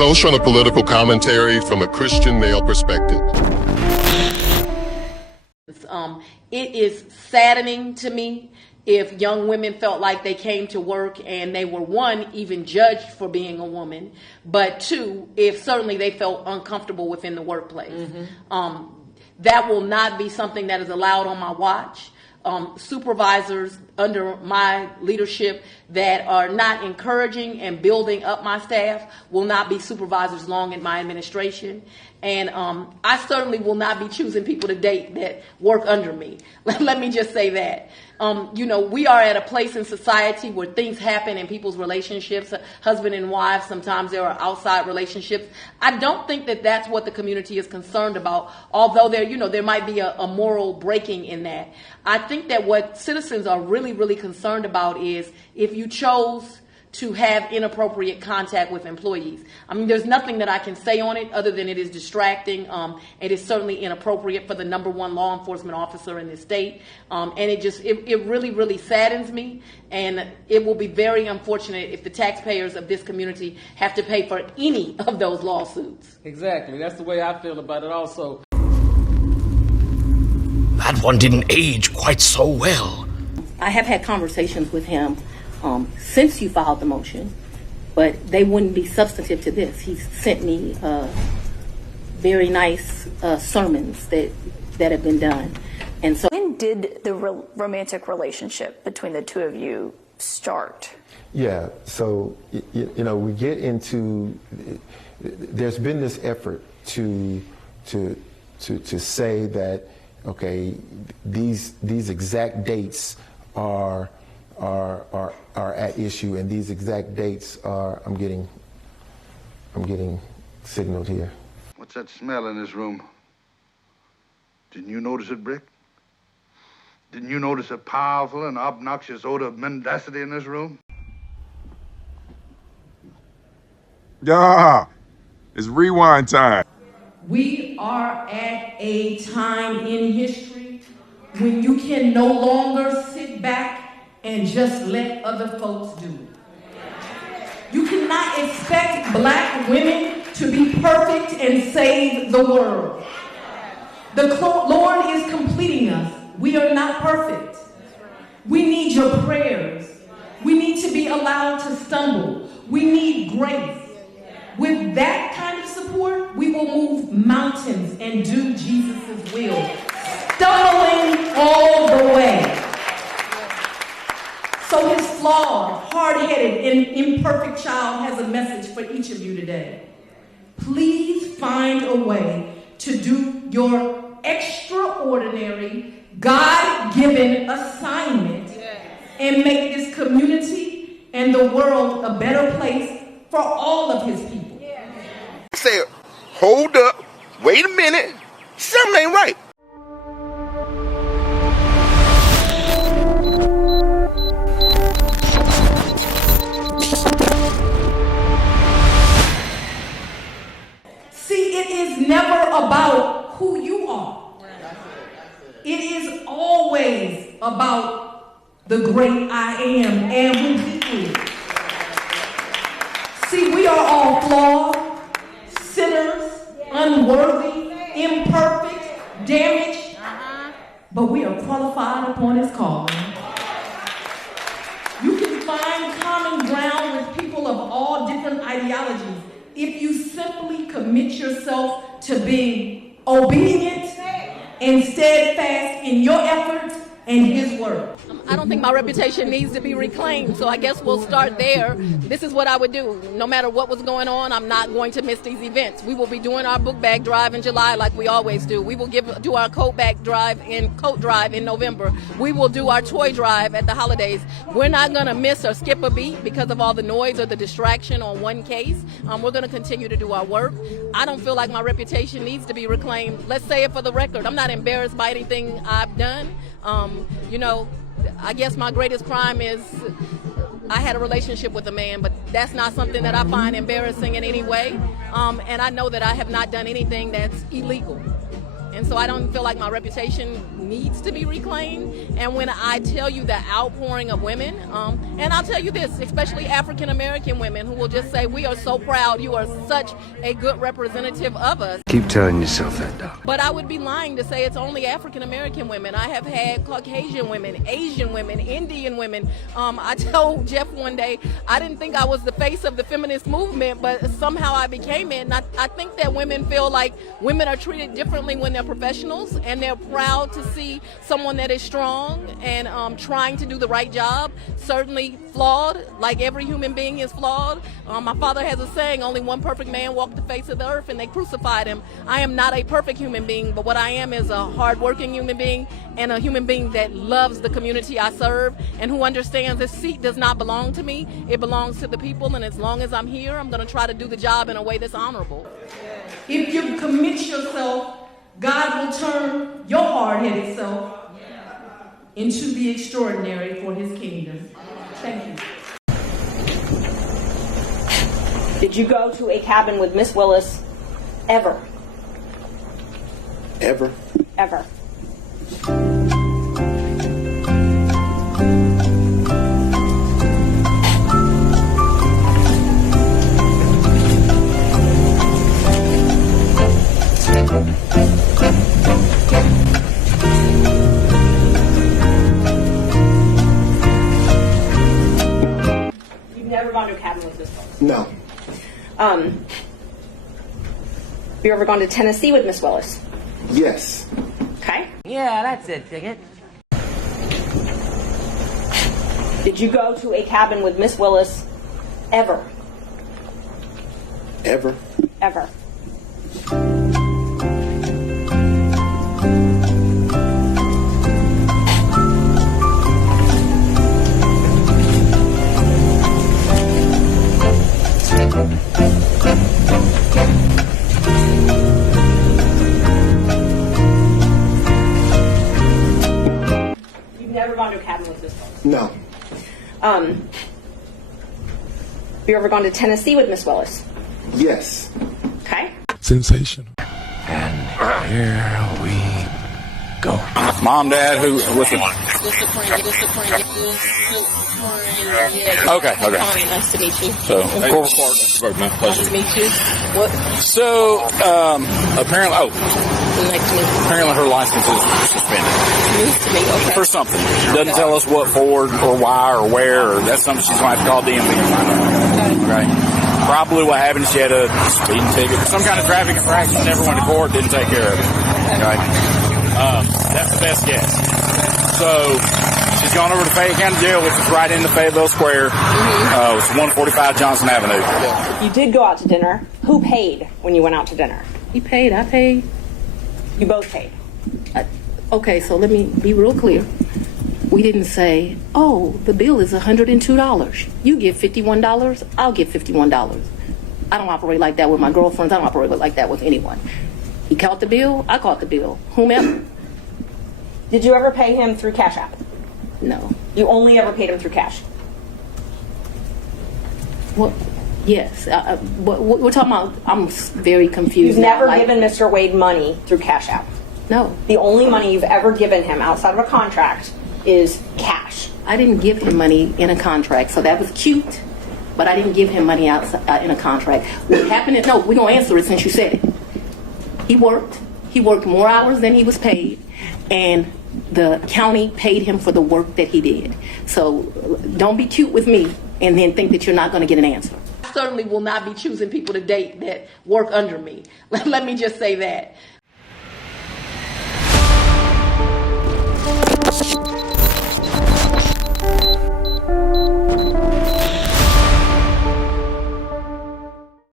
social and political commentary from a Christian male perspective. It is saddening to me if young women felt like they came to work and they were, one, even judged for being a woman, but two, if certainly they felt uncomfortable within the workplace. That will not be something that is allowed on my watch. Supervisors under my leadership that are not encouraging and building up my staff will not be supervisors long in my administration. And I certainly will not be choosing people to date that work under me. Let me just say that. We are at a place in society where things happen in people's relationships, husband and wife. Sometimes there are outside relationships. I don't think that that's what the community is concerned about, although there might be a moral breaking in that. I think that what citizens are really, really concerned about is if you chose to have inappropriate contact with employees. I mean, there's nothing that I can say on it other than it is distracting. It is certainly inappropriate for the number one law enforcement officer in this state. And it really, really saddens me. And it will be very unfortunate if the taxpayers of this community have to pay for any of those lawsuits. Exactly. That's the way I feel about it also. That one didn't age quite so well. I have had conversations with him since you filed the motion, but they wouldn't be substantive to this. He sent me very nice sermons that have been done. And so, when did the romantic relationship between the two of you start? Yeah, so we get into. There's been this effort to say that okay, these exact dates are at issue, and these exact dates are. I'm getting signaled here. What's that smell in this room? Didn't you notice it, Brick? Didn't you notice a powerful and obnoxious odor of mendacity in this room? Yeah, it's rewind time. we are at a time in history when you can no longer sit back and just let other folks do it. You cannot expect black women to be perfect and save the world. The Lord is completing us. We are not perfect. We need your prayers. We need to be allowed to stumble. We need grace. With that kind of support, we will move mountains and do Jesus' will, stumbling all the way. So his flawed, hard-headed, and imperfect child has a message for each of you today. Please find a way to do your extraordinary, God-given assignment and make this community and the world a better place for all of his people. I said, hold up, wait a minute, something ain't right. See, it is never about who you are. It is always about the great I am and who he is. See, we are all flawed, sinners, unworthy, imperfect, damaged, but we are qualified upon his calling. You can find common ground with people of all different ideologies if you simply commit yourself to being obedient and steadfast in your efforts and his word. I don't think my reputation needs to be reclaimed, so I guess we'll start there. This is what I would do. No matter what was going on, I'm not going to miss these events. We will be doing our book bag drive in July like we always do. We will do our coat drive in November. We will do our toy drive at the holidays. We're not going to miss or skip a beat because of all the noise or the distraction on one case. We're going to continue to do our work. I don't feel like my reputation needs to be reclaimed. Let's say it for the record. I'm not embarrassed by anything I've done. I guess my greatest crime is I had a relationship with a man, but that's not something that I find embarrassing in any way. And I know that I have not done anything that's illegal. and so I don't feel like my reputation needs to be reclaimed. And when I tell you the outpouring of women, and I'll tell you this, especially African American women who will just say, we are so proud, you are such a good representative of us. Keep telling yourself that, Doc. But I would be lying to say it's only African American women. I have had Caucasian women, Asian women, Indian women. I told Jeff one day, I didn't think I was the face of the feminist movement, but somehow I became it. And I think that women feel like women are treated differently when they're professionals, and they're proud to see someone that is strong and trying to do the right job, certainly flawed, like every human being is flawed. My father has a saying, only one perfect man walked the face of the earth, and they crucified him. I am not a perfect human being, but what I am is a hardworking human being and a human being that loves the community I serve and who understands this seat does not belong to me. It belongs to the people, and as long as I'm here, I'm going to try to do the job in a way that's honorable. If you commit yourself, God will turn your hard-headed self into the extraordinary for his kingdom. Thank you. Did you go to a cabin with Miss Willis ever? Ever? Ever. You've never gone to a cabin with Miss Willis? No. You ever gone to Tennessee with Miss Willis? Yes. Okay. Yeah, that's it, Ticket. Did you go to a cabin with Miss Willis ever? Ever? Ever. You've never gone to a cabin with Miss Willis? No. You ever gone to Tennessee with Miss Willis? Yes. Okay. Sensational. And here we go. Mom, Dad, who with the... Okay. Nice to meet you. So, Corporal Clark. Nice to meet you. What? So, apparently, Nice to meet you. apparently her license is suspended Nice to meet you. Okay. for something. Doesn't tell us what for or why or where, or that's something she's going to have to call DMV and find out. Okay. Probably what happened, she had a speeding ticket, some kind of traffic infraction, never went to court, didn't take care of it. Okay. That's the best guess. So, she's gone over to Fayette County Jail, which is right into Fayetteville Square. It's 145 Johnson Avenue. You did go out to dinner. Who paid when you went out to dinner? He paid. I paid. You both paid. Okay, so let me be real clear. We didn't say, oh, the bill is $102. You give $51, I'll give $51. I don't operate like that with my girlfriends. I don't operate like that with anyone. He caught the bill, I caught the bill. Whomever. Did you ever pay him through Cash App? No. You only ever paid him through cash? Well, yes. We're talking about, I'm very confused. You've never now. given Mr. Wade money through Cash App? No. The only money you've ever given him outside of a contract is cash. I didn't give him money in a contract, so that was cute, but I didn't give him money outside in a contract. What happened is, no, we're going to answer it since you said it. He worked more hours than he was paid, and the county paid him for the work that he did. So don't be cute with me and then think that you're not going to get an answer. I certainly will not be choosing people to date that work under me. Let me just say that.